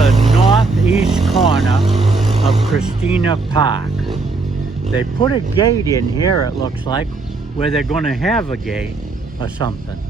the northeast corner of Cristiania Park. They put a gate in here, it looks like, where they're going to have a gate or something.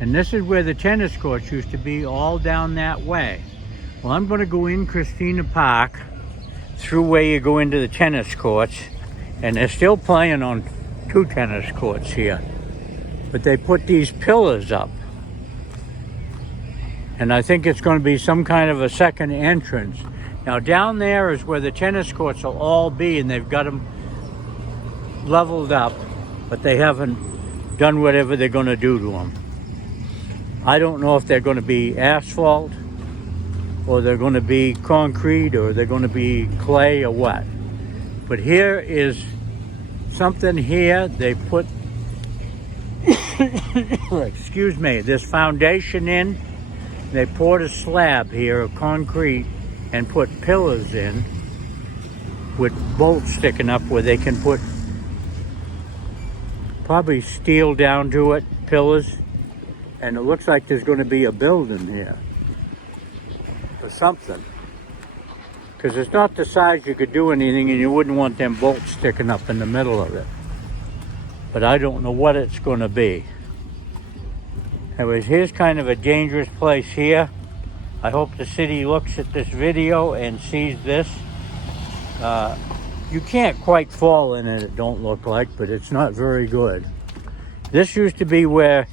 And this is where the tennis courts used to be, all down that way. Well, I'm going to go in Cristiania Park through where you go into the tennis courts, and they're still playing on 2 tennis courts here. But they put these pillars up. And I think it's going to be some kind of a second entrance. Now down there is where the tennis courts will all be, and they've got them leveled up, but they haven't done whatever they're going to do to them. I don't know if they're going to be asphalt, or they're going to be concrete, or they're going to be clay, or what. But here is something here. They put, excuse me, this foundation in. They poured a slab here of concrete and put pillars in with bolts sticking up where they can put probably steel down to it, pillars. And it looks like there's going to be a building here or something. Because it's not the size you could do anything, and you wouldn't want them bolts sticking up in the middle of it. But I don't know what it's going to be. Anyways, here's kind of a dangerous place here. I hope the city looks at this video and sees this. You can't quite fall in it don't look like, but it's not very good. This used to be where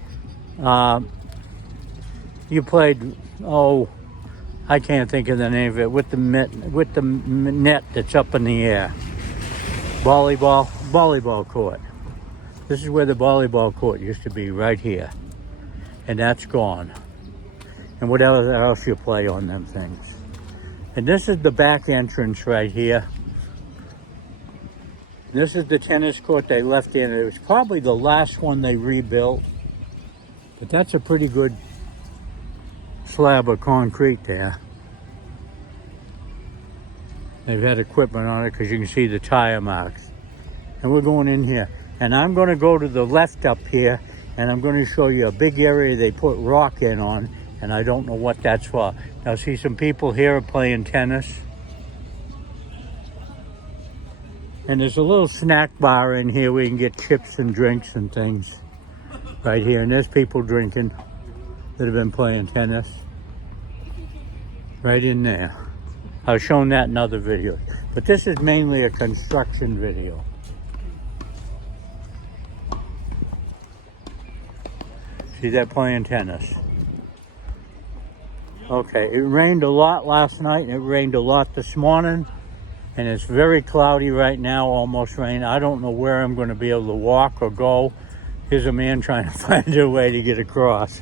you played, I can't think of the name of it, with the net that's up in the air. Volleyball court. This is where the volleyball court used to be, right here. And that's gone. And what else you play on them things. And this is the back entrance right here. This is the tennis court they left in. It was probably the last one they rebuilt. But that's a pretty good slab of concrete there. They've had equipment on it because you can see the tire marks. And we're going in here. And I'm going to go to the left up here, and I'm going to show you a big area they put rock in on, and I don't know what that's for. Now see, some people here are playing tennis. And there's a little snack bar in here where you can get chips and drinks and things right here. And there's people drinking that have been playing tennis right in there. I've shown that in other videos, but this is mainly a construction video. See that playing tennis? Okay, it rained a lot last night and it rained a lot this morning, and it's very cloudy right now, almost rain. I don't know where I'm going to be able to walk or go. Here's a man trying to find a way to get across.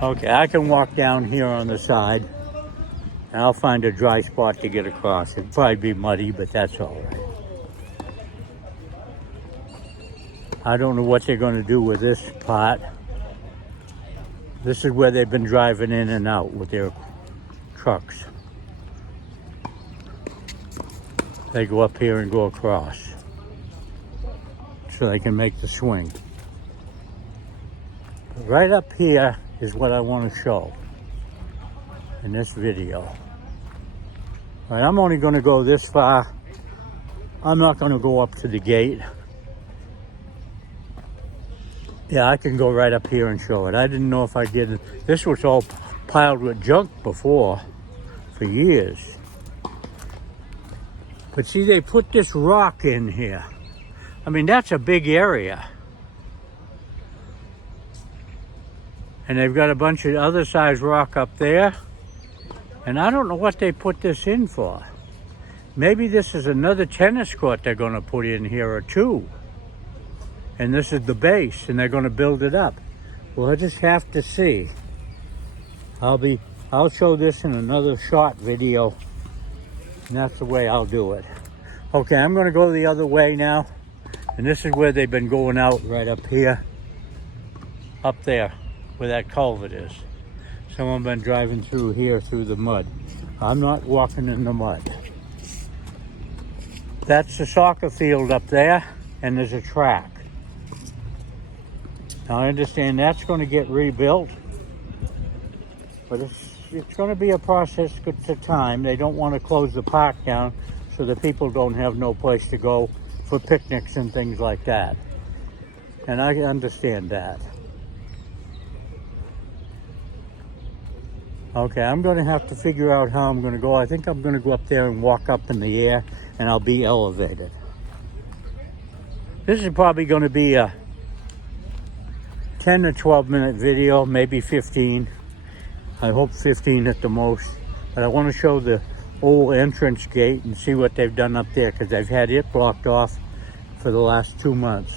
Okay, I can walk down here on the side, and I'll find a dry spot to get across. It'd probably be muddy, but that's all right. I don't know what they're going to do with this part. This is where they've been driving in and out with their trucks. They go up here and go across so they can make the swing. But right up here is what I want to show in this video. All right, I'm only going to go this far. I'm not going to go up to the gate. Yeah, I can go right up here and show it. I didn't know if I did. This was all piled with junk before for years. But see, they put this rock in here. I mean, that's a big area. And they've got a bunch of other size rock up there. And I don't know what they put this in for. Maybe this is another tennis court they're going to put in here or two. And this is the base, and they're going to build it up. Well, I just have to see. I'll show this in another short video, and that's the way I'll do it. Okay, I'm going to go the other way now, and this is where they've been going out, right up here, up there, where that culvert is. Someone been driving through here through the mud. I'm not walking in the mud. That's the soccer field up there, and there's a track. Now I understand that's going to get rebuilt, But it's going to be a process. It's a time. They don't want to close the park down so the people don't have no place to go for picnics and things like that. And I understand that. Okay, I'm going to have to figure out how I'm going to go. I think I'm going to go up there and walk up in the air, and I'll be elevated. This is probably going to be a 10 to 12 minute video, maybe 15. I hope 15 at the most. But I want to show the old entrance gate and see what they've done up there, because they've had it blocked off for the last 2 months.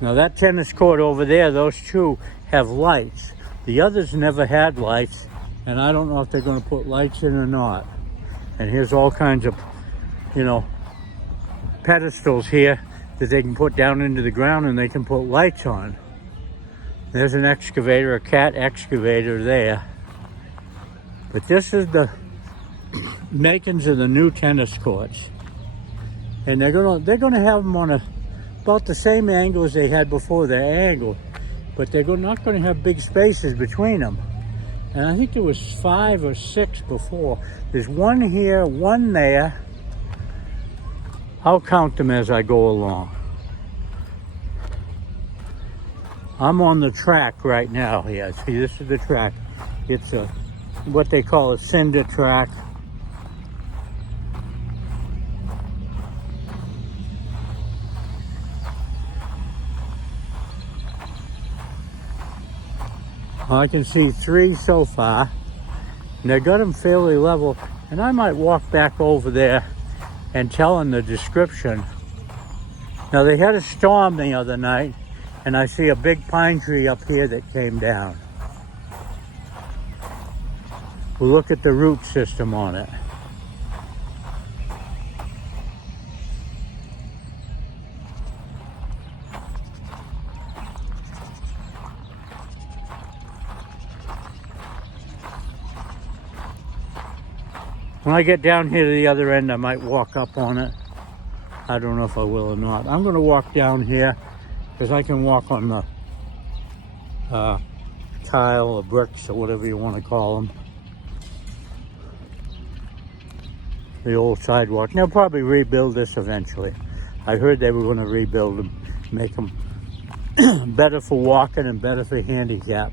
Now that tennis court over there, those two have lights. The others never had lights, and I don't know if they're going to put lights in or not. And here's all kinds of, pedestals here that they can put down into the ground and they can put lights on. There's an excavator, a cat excavator there. But this is the makings of the new tennis courts. And they're gonna have them on about the same angle as they had before. They're angled, but they're not going to have big spaces between them. And I think there was 5 or 6 before. There's one here, one there. I'll count them as I go along. I'm on the track right now here. See, this is the track. It's what they call a cinder track. I can see 3 so far, and they got them fairly level. And I might walk back over there and tell them the description. Now, they had a storm the other night, and I see a big pine tree up here that came down. We'll look at the root system on it. When I get down here to the other end, I might walk up on it. I don't know if I will or not. I'm going to walk down here because I can walk on the tile or bricks or whatever you want to call them. The old sidewalk. They'll probably rebuild this eventually. I heard they were going to rebuild them, make them better for walking and better for handicap.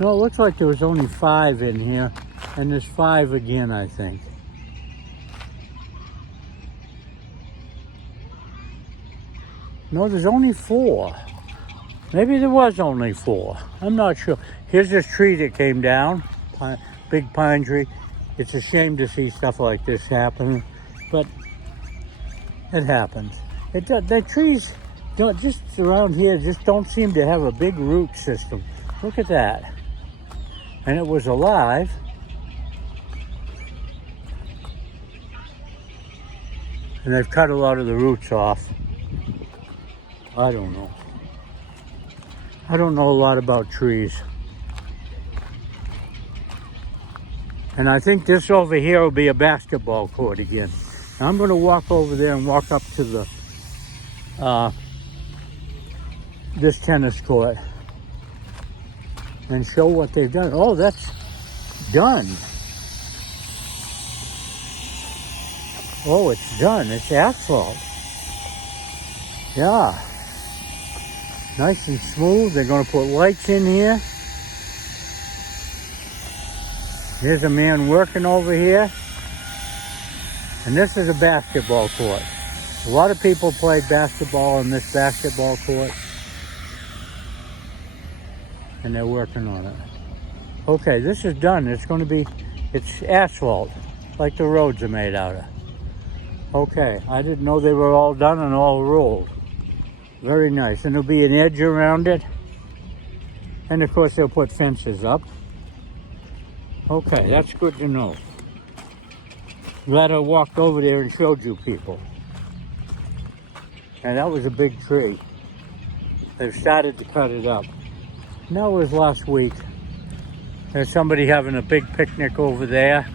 No, it looks like there was only 5 in here, and there's 5 again, I think. No, there's only 4. Maybe there was only 4. I'm not sure. Here's this tree that came down, big pine tree. It's a shame to see stuff like this happen, but it happens. The trees just around here just don't seem to have a big root system. Look at that. And it was alive. And they've cut a lot of the roots off. I don't know. I don't know a lot about trees. And I think this over here will be a basketball court again. Now I'm going to walk over there and walk up to the this tennis court and show what they've done. Oh, that's done. Oh, it's done. It's asphalt. Yeah. Nice and smooth. They're going to put lights in here. There's a man working over here. And this is a basketball court. A lot of people play basketball in this basketball court. And they're working on it. Okay, this is done. It's asphalt, like the roads are made out of. Okay, I didn't know they were all done and all rolled. Very nice. And there'll be an edge around it. And of course they'll put fences up. Okay, that's good to know. Glad I walked over there and showed you people. And that was a big tree. They've started to cut it up. And that was last week. There's somebody having a big picnic over there.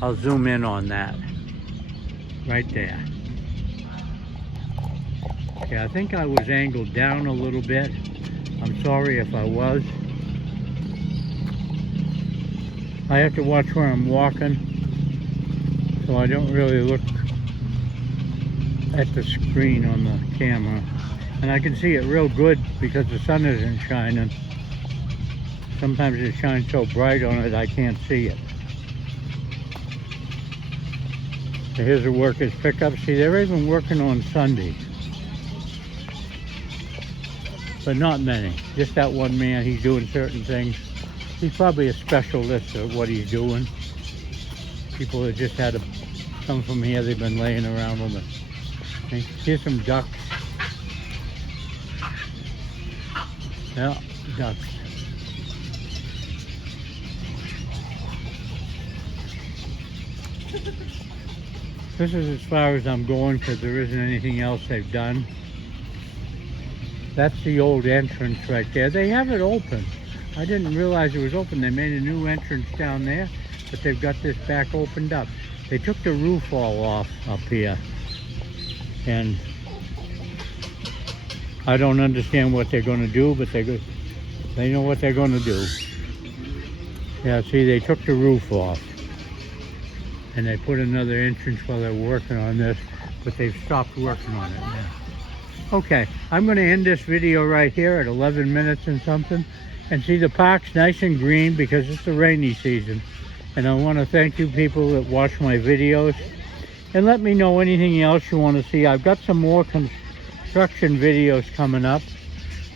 I'll zoom in on that. Right there. Okay, I think I was angled down a little bit. I'm sorry if I was. I have to watch where I'm walking, so I don't really look at the screen on the camera. And I can see it real good because the sun isn't shining. Sometimes it shines so bright on it I can't see it. So here's the workers' pickup. See, they're even working on Sunday. But not many. Just that one man, he's doing certain things. He's probably a specialist at what he's doing. People that just had to come from here, they've been laying around on the thing. Here's some ducks. Yeah, ducks. This is as far as I'm going because there isn't anything else they've done. That's the old entrance right there. They have it open. I didn't realize it was open. They made a new entrance down there, but they've got this back opened up. They took the roof all off up here. And I don't understand what they're going to do, but they know what they're going to do. Yeah, see, they took the roof off. And they put another entrance while they're working on this, but they've stopped working on it now. Okay, I'm going to end this video right here at 11 minutes and something. And see, the park's nice and green because it's the rainy season. And I want to thank you people that watch my videos. And let me know anything else you want to see. I've got some more construction videos coming up.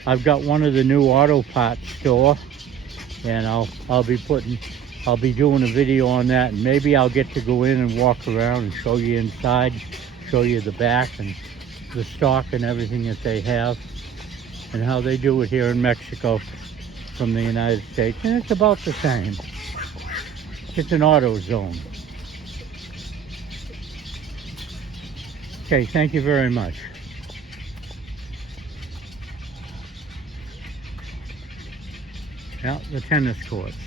I've got one of the new auto parts store. And I'll be doing a video on that. And maybe I'll get to go in and walk around and show you inside, show you the back and the stock and everything that they have. And how they do it here in Mexico from the United States, and it's about the same. It's an auto zone. Okay, thank you very much. Yeah, the tennis courts.